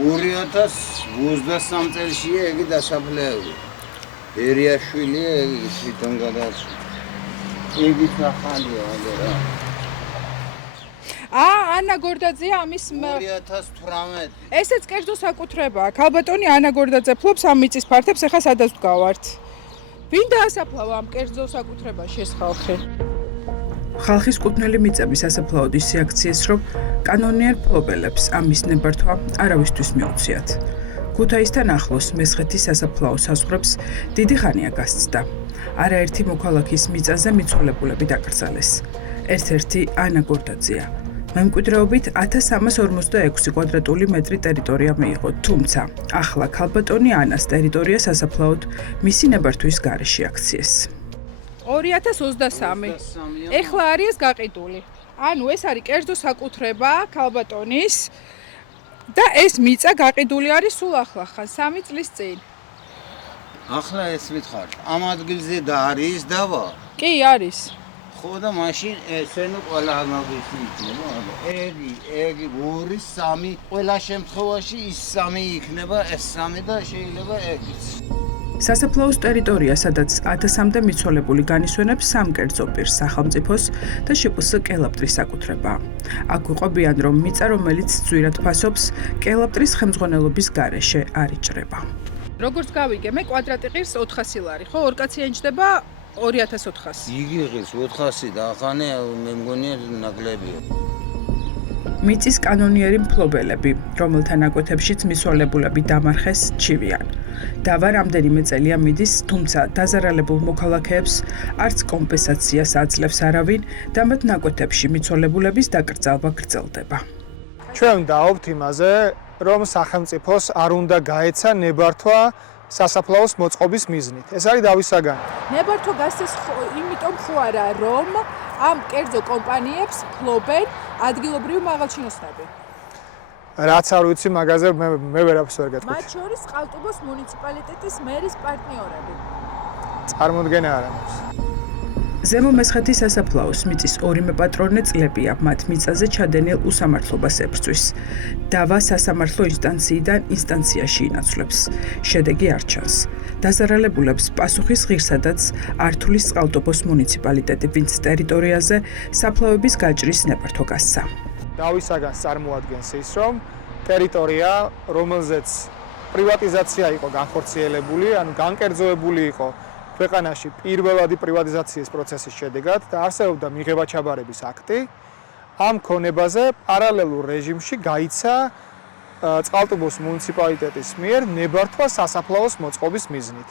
2023 წელშია იგი დასაფლავებული. ერიაშვილია იგი თვითონ გადაასვლა. იგი ახალია რა. ანა გორდაძეა ამის 2018. ესეც კერძო საკუთრებაა. ქალბატონი ანა გორდაძე ფლობს ამ მიწის ფართებს, ეხა სადაც ვდგავართ. ვინ დაასაფლავა ამ კერძო საკუთრებაში ეს ხალხი? ხალხის კუთვნილი მიწების სასაფლაოდ ისე აქციეს, რომ კანონიერ ფლობელებს ამის ნებართვა არავისთვის მიუციათ. ქუთაისთან ახლოს მესხეთის სასაფლაო საზღვრებს დიდი ხანია გასცდა. არაერთი მოქალაქის მიწაზე მიცვალებულები დაკრძალეს. ერთ-ერთი ანა გორდაძეა. მემკვიდრეობით 1346 კვადრატული მეტრი ტერიტორია მიიღო, თუმცა ახლა ქალბატონი ანას ტერიტორია სასაფლაოდ მისი ნებართვის გარეშე აქციეს. 2023. ეხლა არის გაყიდული. ანუ ეს არის კერძო საკუთრება ქალბატონის და ეს მიწა გაყიდული არის სულ ახლახან 3 წლის წინ. ახლა ეს ვითხარით, ამ ადგილზე და არის დავა? კი, არის. ხო და მაშინ ესენო ყველა ამაგისი იქნება. ეგი 2, 3, ყველა შემთხვევაში ის 3 იქნება, ეს 3 და შეიძლება ეგიც. სასაფლაოს ტერიტორია, სადაც 1000-მდე მიცვალებული განისვენებს სამკერძო პირს, სახელმწიფოს და შპს კელაპტრის საკუთრებაა. აქ ვიყვებიან, რომ მიწა, რომელიც ძვირად ფასობს, კელაპტრის ხელმძღვანელობის გარეშე არ იჭრება. როგორც გავიგე, მე კვადრატი ღირს 400 ლარი, ხო, ორ კაცი ენჯდება 2400. იგი ღირს 400 და ახანე მე მგონია ნაკლებია. მიწის კანონიერი მფლობელები, რომელთა ნაკვეთებშიც მიცვალებულები დამარხეს, ჩივიან. დავა რამდენიმე წელია მიდის, თუმცა დაზარალებულ მოქალაქეებს არც კომპენსაციას აძლევს არავინ და მათ ნაკვეთებში მიცვალებულების დაკრძალვა გრძელდება. ჩვენ დავობთ იმაზე, რომ სახელმწიფოს არ უნდა გაეცა ნებართვა სასაფლაოს მოწყობის მიზნით. ეს არის დავისაგანი. ნებართვა გასცეს იმიტომ ხო არა, რომ ამ კერძო კომპანიებს ფლობენ ადგილობრივი მაღალჩინოსნები. რაც არ ვიცი, მაგაზე მე ვერაფერს ვერ გეტყვით. მათ შორის ყალტუბოს მუნიციპალიტეტის მერის პარტნიორები. წარმოდგენა არ აქვს. ზემო მესხეთის სასაფლაოს მიწის ორიმე პატრონე წლებია მათ მიწაზე ჩადენილ უსამართლობას ებრძვის. დავა სასამართლო ინსტანციიდან ინსტანციაში ინაცვლებს. შედეგი არ ჩანს. დაზარალებულებს პასუხის ღირსადაც არ თulis ყალტუბოს მუნიციპალიტეტი, ვინც ტერიტორიაზე საფლავების გაჭრის ნებართვა გასცა. დავისაგან წარმოადგენს ის, რომ ტერიტორია, რომელზეც პრივატიზაცია იყო განხორციელებული, ანუ განკერძოებული იყო ქვეყანაში პირველადი პრივატიზაციის პროცესის შედეგად და არსებობდა მიღება-ჩაბარების აქტი, ამ ქონებაზე პარალელურ რეჟიმში გაიცა წყალტუბოს მუნიციპალიტეტის მიერ ნებართვა სასაფლაოს მოწყობის მიზნით.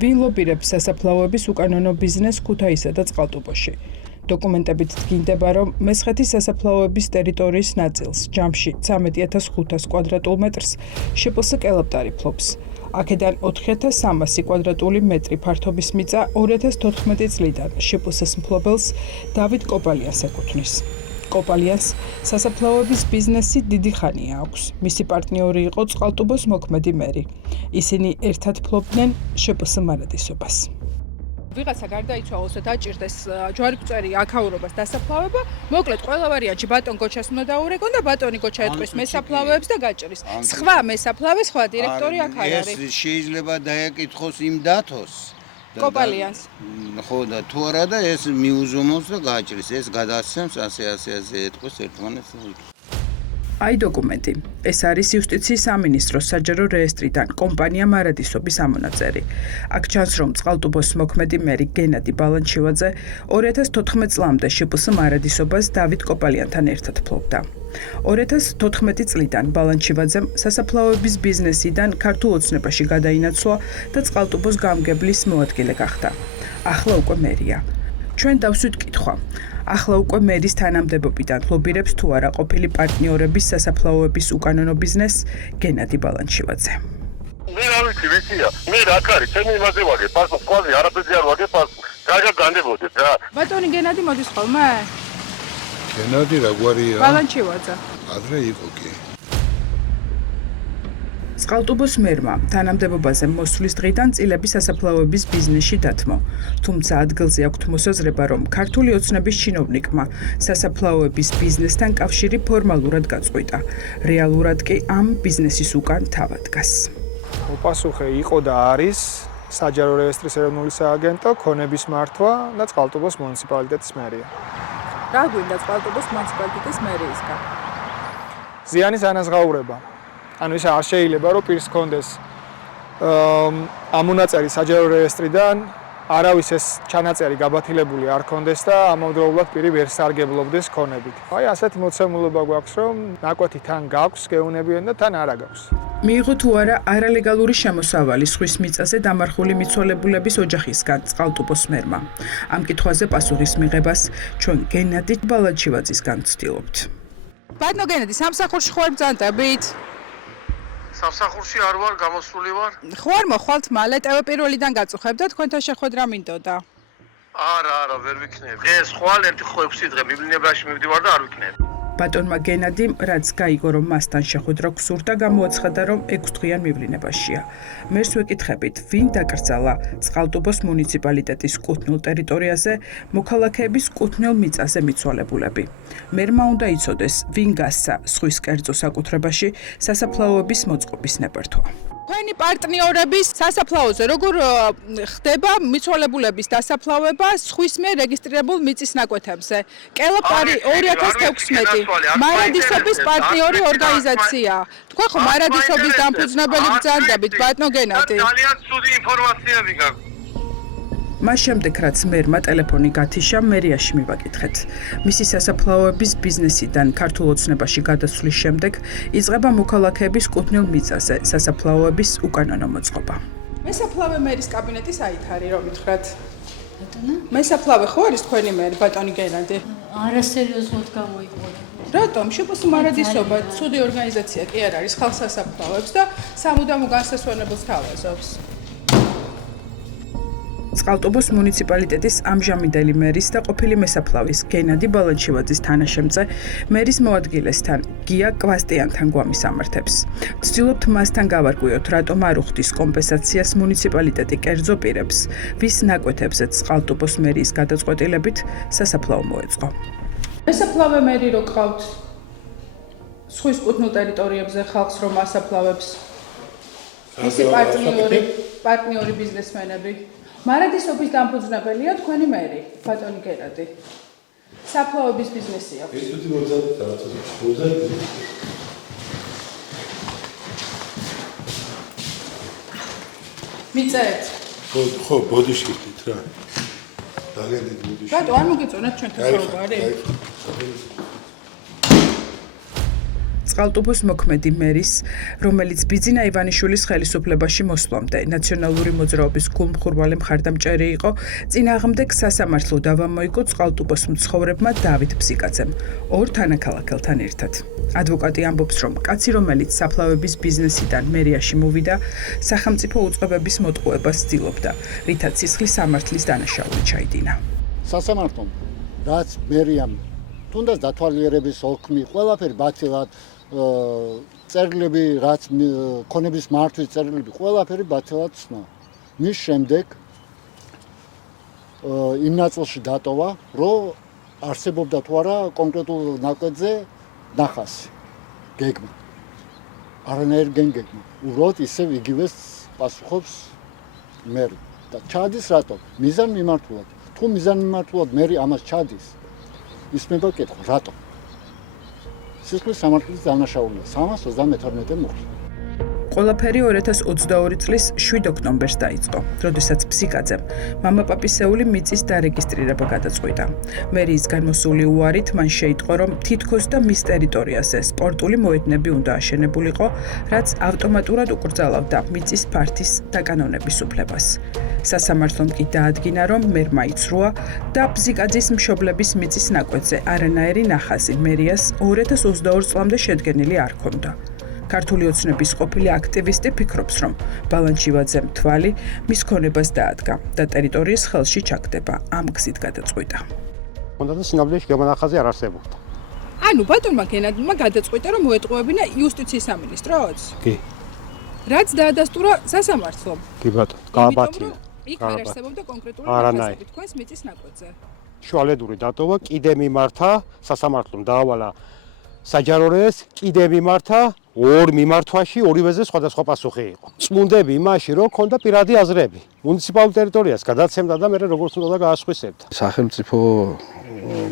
ვინ ლობირებს სასაფლაოების უკანონო ბიზნესს ქუთაისსა და წყალტუბოში? დოკუმენტებით დგინდება, რომ მესხეთის სასაფლაოების ტერიტორიის ნაწილს, ჯამში 13500 კვადრატულ მეტრს შპს კელაპტარი ფლობს. აქედან 4300 კვადრატული მეტრი ფართობის მიწა 2014 წლიდან შპს-ს მფლობელს დავით კოპალიანს ეკუთვნის. კოპალიანს სასაფლაოების ბიზნესი დიდი ხანია აქვს. მისი პარტნიორი იყო წყალტუბოს მოქმედი მერი. ისინი ერთად ფლობდნენ შპს მარადისობას. ვიღაცა გარდაიცვალოს და დაჭირდეს ჯვარიკვწერი აქაურობას დასაფლავება, მოკლედ ყველა ვარიანტში ბატონ გოჩას უნდა დაურეკონ და ბატონი გოჩა ეტყვის მესაფლავეებს და გაჭრის. სხვა მესაფლავე, სხვა დირექტორი აქ არ არის. ეს შეიძლება დაეკითხოს იმ დათოს. კოპალიანს. ხო და თუ არა და ეს მიუზომოს და გაჭრის. ეს გადასცემს ასე ეტყვის ერთმანეთს. აი დოკუმენტი. ეს არის იუსტიციის სამინისტროს საჯარო რეესტრიდან კომპანია მარადისობის ამონაწერი. აქ ჩანს, რომ წყალტუბოს მოქმედი მერი გენადი ბალანჩივაძე 2014 წლამდე შპს მარადისობას დავით კოპალიანთან ერთად ფლობდა. 2014 წლიდან ბალანჩივაძემ სასაფლაოების ბიზნესიდან ქართულ ოცნებაში გადაინაცვლა და წყალტუბოს გამგებლის მოადგილე გახდა. ახლა უკვე მერია. ჩვენ დავსვით კითხვა. ახლა უკვე მერის თანამდებობიდან ლობირებს თუ არა ყოფილი პარტნიორების სასაფლაოების უკანონო ბიზნესს გენადი ბალანჩივაძე. მე რა ვიცი, ვიცია. მე რა კარი, ჩემი იმაზე ვაგე, პასუხ ყვავი, არაფერი არ ვაგე პასუხ. კარგად განდებოდეთ რა. ბატონი გენადი მოდის ხოლმე? გენადი რაგვარია? ბალანჩივაძე. ადრე იყო კი. წყალტუბოს მერმა თანამდებობაზე მოსვლის დღიდან წილების სასაფლაოების ბიზნესში დათმო. თუმცა ადგილზე აქვთ მოსაზრება, რომ ქართული ოცნების ჩინოვნიკმა სასაფლაოების ბიზნესთან კავშირი ფორმალურად გაწყვიტა. რეალურად კი ამ ბიზნესის უკან თავად დგას. უპასუხე იყო და არის საჯარო რეესტრის ეროვნული სააგენტო, ქონების მართვა და წყალტუბოს მუნიციპალიტეტის მერია. რა გვინდა წყალტუბოს მუნიციპალიტეტის მერიისგან? ზიანის ანაზღაურება. ანუ ის არ შეიძლება რომ პირს ჰქონდეს ამონაწერი საჯარო რეესტრიდან, არავის ეს ჩანაწერი გაბათილებული არ ჰქონდეს და ამავდროულად პირი ვერ სარგებლობდეს ქონებით. აი ასეთი მოცემულობა გვაქვს, რომ ნაკვეთი თან გაქვს, გეუნებიან და თან არა გაქვს. მიიღო თუ არა არალეგალური შემოსავალი სხვის მიწაზე დამარხული მიცვალებულების ოჯახისგან წყალტუბოს მერმა. ამ კითხვაზე პასუხის მიღებას ჩვენ გენადი ბალაჩივაძისგან ვცდილობთ. ბატონო გენადი, სამსახურში ხوار ბრძანდებით? სამსახურში არ ვარ, გამოსული ვარ. ხوار მოხვალთ მალე, ტევ1-დან გაწუხებ და თქვენთან შეხვედრა მინდოდა. არა, ვერ ვიქნები. ეს ხვალ 1-6 დღე მივლინებაში მივდივარ და არ ვიქნები. ბატონმა გენადიმ რაც გაიგო რომ მასთან შეხვედრა გსურდა, გამოაცხადა რომ 6 დღიან მივლინებაშია. მერს ვეკითხებით, ვინ დაკრძალა წყალტუბოს მუნიციპალიტეტის კუთვნილ ტერიტორიაზე მოქალაქეების კუთვნილ მიწაზე მიცვალებულები. მერმა უნდა იცოდეს, ვინ გასცა სხვის კერძო საკუთრებაში სასაფლაოების მოწყობის ნებართვა. თქვენი პარტნიორების სასაფლაოზე როგორ ხდება მიცვალებულების დასაფლავება სხვის მიერ რეგისტრირებულ მიწის ნაკვეთებზე? კელაპარი 2016 მარადისობის პარტნიორი ორგანიზაცია. თქვენ ხო მარადისობის დამფუძნებელი ბრძანდებით, ბატონო გენადი? ძალიან ცუდი ინფორმაციები გაქვს. მას შემდეგ რაც მერმა ტელეფონი გათიშა, მერიაში მივაკითხეთ. მისი სასაფლაოების ბიზნესიდან ქართულ ოცნებაში გადასვლის შემდეგ იწყება მოქალაქეების კუთვნილ მიწაზე სასაფლაოების უკანონო მოწყობა. მესაფლავე მერის კაბინეტის აით არის, რომ მითხრათ. ბატონო? მესაფლავე ხო არის თქვენი მერი, ბატონი გენადი? არასერიოზულად გამოიყურა. რატომ? შეგოსი მარადისობა, ცუდი ორგანიზაცია კი არ არის, ხალხს სასაფლავებს და სამუდამო განსასვენებელს თავაზობს. წყალტუბოს მუნიციპალიტეტის ამჟამინდელი მერის და ყოფილი მესაფლავის გენადი ბალაჩივაძის თანაშემწე მერის მოადგილესთან გია კვასტიანთან გვამისამართებს. ვცდილობთ მასთან გავარკვიოთ, რატომ არ უხდის კომპენსაციას მუნიციპალიტეტი კერძო პირებს, ვის ნაკვეთებზეც წყალტუბოს მერიის გადაწყვეტილებით სასაფლაო მოეწყო. მესაფლავე მერი რო ყავთ სხვის კუთვნილ ტერიტორიებზე ხალხს რომ ასაფლავებს. მისი პარტნიორი ბიზნესმენები. მარადისობის დამფუძნებელია თქვენი მერი, ბატონი გენადი. საფლავების ბიზნესი აქვს. ეს თვითონ მოძალეთ რაღაცა. მოძალეთ. მიწეთ. ხო, ბოდიში ვიდით რა. ძალიან დიდი ბოდიში. ბატონო, არ მოგეწონათ ჩვენთან საუბარი? წყალტუბოს მოქმედი მერის, რომელიც ბიძინა ივანიშვილის ხელისუფლებაში მოსვლამდე ნაციონალური მოძრაობის გულმხურვალი მხარდამჭერი იყო, წინააღმდეგ სასამართლო დავა მოიგო წყალტუბოს მცხოვრებმა დავით ბზიკაძემ, ორ თანაქალაქელთან ერთად. ადვოკატი ამბობს, რომ კაცი, რომელიც საფლავების ბიზნესიდან მერიაში მოვიდა, სახელმწიფო უწყებების მოტყუებას ცდილობდა, რითაც სისხლის სამართლის დანაშაული ჩაიდინა. სასამართლომ, რაც მერიამ თუნდაც დათვალიერების ოლქმი, ყველაფერი ბაცილად წერილები, რაც ქონების მართვის წერილები, ყველაფერი ბაცილად ცნო. მის შემდეგ იმ ნაწილში დატოვა, რომ არსებობდა თუ არა კონკრეტულ ნაკვეთზე ნახასი, გეგმა. არანაირი გეგმა. უბრალოდ ისევ იგივეს პასუხობს მერი. და ჩადის რატო? მიზანმიმართულად. თუ მიზანმიმართულად მერი ამას ჩადის, ისმება კითხვა, რატო? სისხლის სამართლის დანაშაულია 332 მუხლი. ყველაფერი 2022 წლის 7 ოქტომბერს დაიწყო, როდესაც ბზიკაძემ მამაპაპისეული მიწის დარეგისტრირება გადაწყვიტა. მერიის განმოსული უარით მან შეიტყო, რომ თითქოს და მის ტერიტორიაზე სპორტული მოედნები უნდა აშენებულიყო, რაც ავტომატურად უკრძალავდა მიწის ფართის დაკანონების უფლებას. სასამართლომ კი დაადგინა, რომ მერმა იცრუა და ბზიკაძის მშობლების მიწის ნაკვეთზე არანაირი ნახაზი მერიას 2022 წლამდე შედგენილი არ ჰქონდა. ქართული ოცნების ყოფილი აქტივისტი ფიქრობს, რომ ბალაჩივაძემ თვალი მის ქონებას დაადგა და ტერიტორიის ხელში ჩაგდება ამ გზით გადაწყვიტა. უნდა და სინამდვილეში გამონახაზი არ არსებობდა. ანუ ბატონმა გენადიმმა გადაწყვიტა, რომ მოეტყუებინა იუსტიციის სამინისტროც? კი. რაც დაადასტურა სასამართლომ. კი ბატონო, გააბათინა. იქ არ არსებობდა კონკრეტული არანაირი. დაფასები თქვენს მიწის ნაკვეთზე. შუალედური დატოვა კიდე მიმართა სასამართლომ დაავალა საჯარო რეესტრს, კიდე მიმართა ორ მიმართვაში ორივეზე სხვადასხვა პასუხი იყო. წმუნდები იმაში, რომ ქონდა პირადი აზრები. მუნიციპალურ ტერიტორიას გადაცემდა და მე როგორც უნდა გაასხვისებდა. სახელმწიფო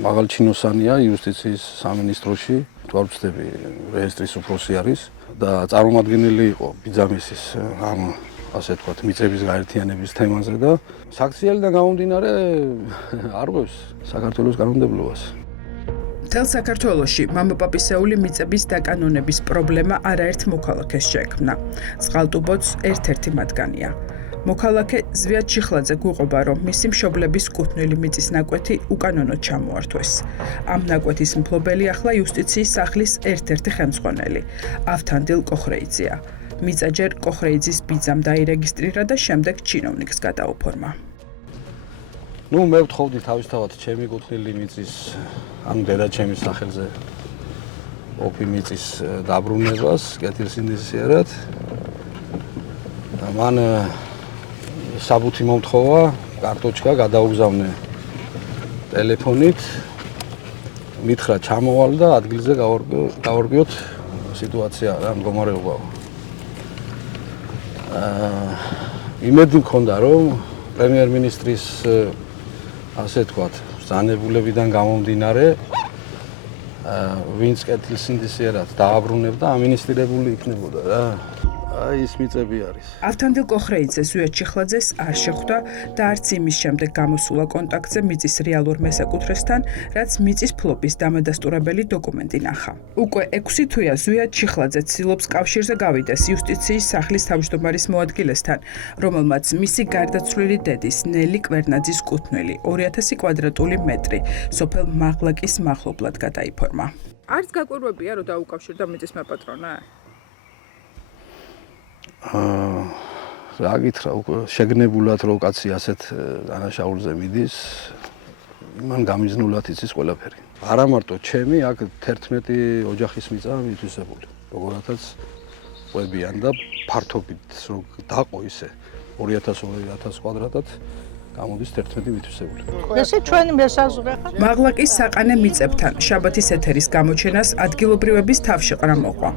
მაღალჩინოსანია იუსტიციის სამინისტროში, თუ არ ვცდები, რეესტრის უფროსი არის და წარმომადგენელი იყო ბიძამისის ამ ასე ვთქვათ, მიწების გაერთიანების თემაზე და საქციელიდან გამომდინარე არ ღვევს საქართველოს კანონმდებლობას. მთელ საქართველოში მამაპაპისეული მიწების დაკანონების პრობლემა არაერთ მოქალაქეს შეექმნა. წყალტუბოც ერთ-ერთი მათგანია. მოქალაქე ზვიად ჩიხლაძე გვიყვება, რომ მისი მშობლების კუთვნილი მიწის ნაკვეთი უკანონოდ ჩამოართვეს. ამ ნაკვეთის მფლობელი ახლა იუსტიციის სახლის ერთ-ერთი ხელმძღვანელი, ავთანდილ კოხრეიძეა. მიწა ჯერ კოხრეიძის ბიძამ დაირეგისტრირა და შემდეგ ჩინოვნიკს გადაუფორმა. ნუ მე ვთხოვდი თავისთავად ჩემი კუთვნილი მიწის ან დედაჩემის სახელზე ოფი მიწის დაბრუნებას კეთილსინდისიერად. მან საბუთი მომთხოვა, კარტოჩკა გადაუგზავნე ტელეფონით, მითხრა ჩამოვალ და ადგილზე გავარკვიოთ სიტუაცია რა მდგომარეობაა. იმედი მქონდა, რომ პრემიერ-მინისტრის ასე ვთქვათ, ბრძანებულებიდან გამომდინარე, ვინც კეთილსინდისიერად დააბრუნებდა, ამინისტრირებული იქნებოდა რა. აი ის მიწები არის. ავთანდილ კოხრეიძე ზვიად ჩიხლაძეს არ შეხვდა და არც იმის შემდეგ გამოსულა კონტაქტზე მიწის რეალურ მესაკუთრესთან, რაც მიწის ფლობის დამადასტურებელი დოკუმენტი ნახა. უკვე 6 თვეა ზვიად ჩიხლაძე ცდილობს კავშირზე გავიდეს იუსტიციის სახლის თავმჯდომარის მოადგილესთან, რომელმაც მისი გარდაცვლილი დედის ნელი კვერნაძის კუთვნილი 2000 კვადრატული მეტრი სოფელ მაღლაკის მახლობლად გადაიფორმა. არც გაკვირვებია, რომ დაუკავშირდა მიწის მეპატრონე? რა გითხრა, შეგნებულად რო კაცი ასეთ დანაშაულზე მიდის, მან გამიზნულად იცის ყველაფერი. არა მარტო ჩემი, აქ 11 ოჯახის მიწაა მითვისებული. როგორათაც ყვებიან და ფართობით რო დაყო ისე 2000 კვადრატად გამოდის 11 მითვისებული. ესე ჩვენი მესაზღვრე ხარ? მაღლაკის საყანე მიწებთან შაბათის ეთერის გამოჩენას ადგილობრივების თავშეყრა მოყვა.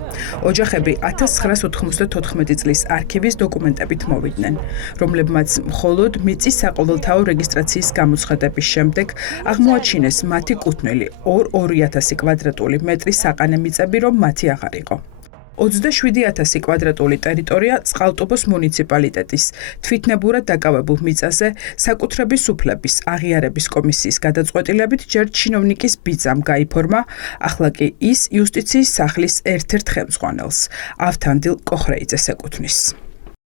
ოჯახები 1994 წლის არქივის დოკუმენტებით მოვიდნენ, რომლებმაც მხოლოდ მიწის საყოველთაო რეგისტრაციის გამოცხადების შემდეგ აღმოაჩინეს მათი კუთვნილი 2000 კვადრატული მეტრის საყანე მიწები, რომ მათი აღარ იყო. 27,000 კვადრატული ტერიტორია წყალტუბოს მუნიციპალიტეტის თვითნებურად დაკავებულ მიწაზე საკუთრების უფლების აღიარების კომისიის გადაწყვეტილებით ჯერ ჩინოვნიკის ბიძამ გაიფორმა, ახლა კი ის იუსტიციის სახლის ერთ-ერთ ხელმძღვანელს, ავთანდილ კოხრეიძეს ეკუთვნის.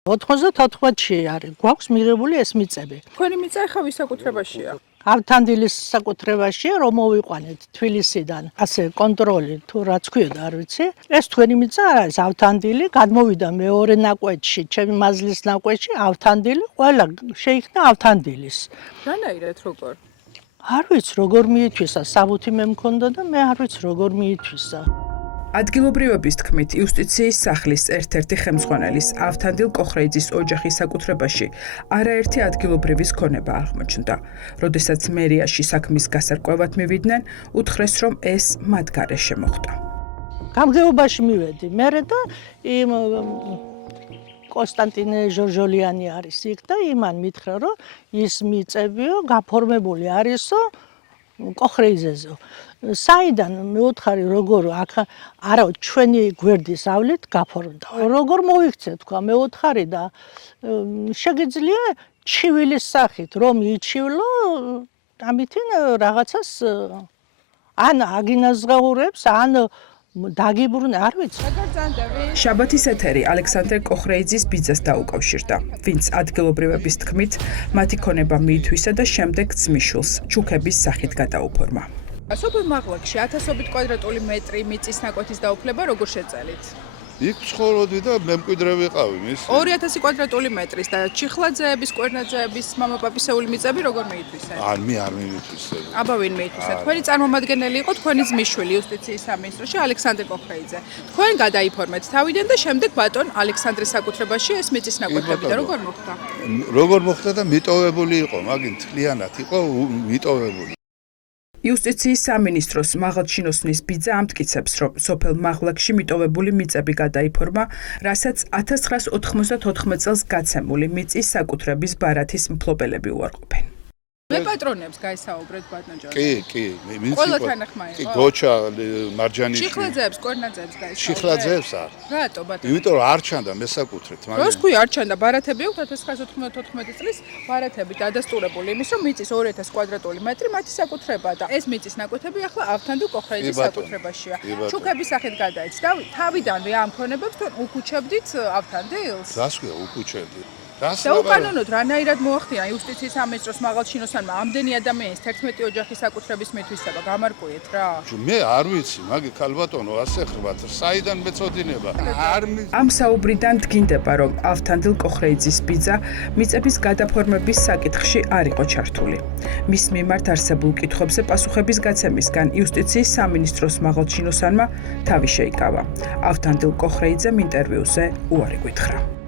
94-ში არის გვაქვს მიღებული ეს მიწები. თქვენი მიწა ახლა ვის საკუთრებაშია? ავთანდილის საკუთრებაში რომ მოვიყვანეთ თბილისიდან ასე კონტროლი თუ რა თქვია არ ვიცი ეს თქვენი მიწა არ არის ავთანდილი გადმოვიდა მეორე ნაკვეთში ჩემი მაზლის ნაკვეთში ავთანდილი ყველა შეიქმნა ავთანდილის რანაირად როგორ არ ვიცი როგორ მიითვისა საბუთი მე მქონდა და მე არ ვიცი როგორ მიითვისა ადგილობრივების თქმით, იუსტიციის სახლის ერთ-ერთი ხელმძღვანელის ავთანდილ კოხრეიძის ოჯახის საკუთრებაში არაერთი ადგილობრივის ქონება აღმოჩნდა. როდესაც მერიაში საქმის გასარკვევად მივიდნენ, უთხრეს, რომ ეს მათ გარეშე მოხდა. გამგეობაში მივედი მე და იმ კონსტანტინე ჟორჟოლიანი არის იქ და იმან მითხრა, რომ ის მიწებიო გაფორმებული არისო კოხრეიძეზე. საიდან მეუთხარი როგორ აქ არა ჩვენი გვერდის ავლით გაფორმდა. როგორ მოიქცე თქვა მეუთხარი და შეგიძლია ჩივილის სახით რომ იჩივლო ამითინ რაღაცას ან აგინაზღაურებს ან დაგიბრუნე არ ვიცი. შაბათის ეთერი ალექსანდრე კოხრეიძის ბიძას დაუკავშირდა, ვინც ადგილობრივების თქმით მათი ქონება მიითვისა და შემდეგ ძმისშვილს ჩუქების სახით გადაუფორმა. სოფელ მაღლაკში 1000 კვადრატული მეტრი მიწის ნაკვეთის დაუფლება როგორ შეწელით? იქ ცხოვრობდი და მემკვიდრე ვიყავი მის. 2000 კვადრატული მეტრის და ჩიხლაძეების, კვერნაძეების, მამაპაპისეული მიწები როგორ მიითვისეთ? არ მიმითვისები. აბა ვინ მიითვისეთ? თქვენი წარმომადგენელი იყო თქვენი ძმისშვილი იუსტიციის სამინისტროში ალექსანდრე კოხრეიძე. თქვენ გადაიფორმეთ თავიდან და შემდეგ ბატონ ალექსანდრეს საკუთრებაში ეს მიწის ნაკვეთები და როგორ მოხდა? როგორ მოხდა და მიტოვებული იყო, მაგინ თლიანად იყო მიტოვებული. იუსტიციის სამინისტროს მაღალჩინოსნის ბიძა ამტკიცებს, რომ სოფელ მაღლაკში მიტოვებული მიწები გადაიფორმა, რასაც 1994 წელს გაცემული მიწის საკუთრების ბარათის მფლობელები უარყოფენ. მე პატრონებს გაისაუბრეთ ბატონჯან. კი, ყველა თანახმაა. კი, გოჩა მარჯანიშვილი. ჩიხლაძეებს, კვერნაძეებს გაისაუბრეთ. ჩიხლაძეებს არ. რატო ბატონო? იმიტომ რომ არ ჩანდა მესაკუთრეთ, როს ქვია არ ჩანდა ბარათები აქვს 1994 წლის ბარათები დადასტურებული იმის რომ მიწის 2000 კვადრატული მეტრი მათი საკუთრებაა და ეს მიწის ნაკვეთები ახლა ავთანდილ კოხრეიძის საკუთრებაშია. შუქების სახით გადაეცდა თავიდანვე ამ ქონებებს თუ უკუჩებდით ავთანდილს? რას ქვია უკუჩებდი? და უკანონოდ რანაირად მოახდინა იუსტიციის სამინისტროს მაღალჩინოსანმა ამდენი ადამიანის 11 ოჯახის საკუთრების მითვისება გამარკვიეთ რა. მე არ ვიცი, მაგი ქალბატონო ასე ხრბათ, საიდან მეწოდინება? ამ საუბრიდან დგინდება, რომ ავთანდილ კოხრეიძის ბიძა მიწების გადაფორმების საკითხში არ იყო ჩართული. მის მიმართ არსებულ კითხვებზე პასუხების გაცემისგან იუსტიციის სამინისტროს მაღალჩინოსანმა თავი შეიკავა. ავთანდილ კოხრეიძემ ინტერვიუზე უარი გითხრა.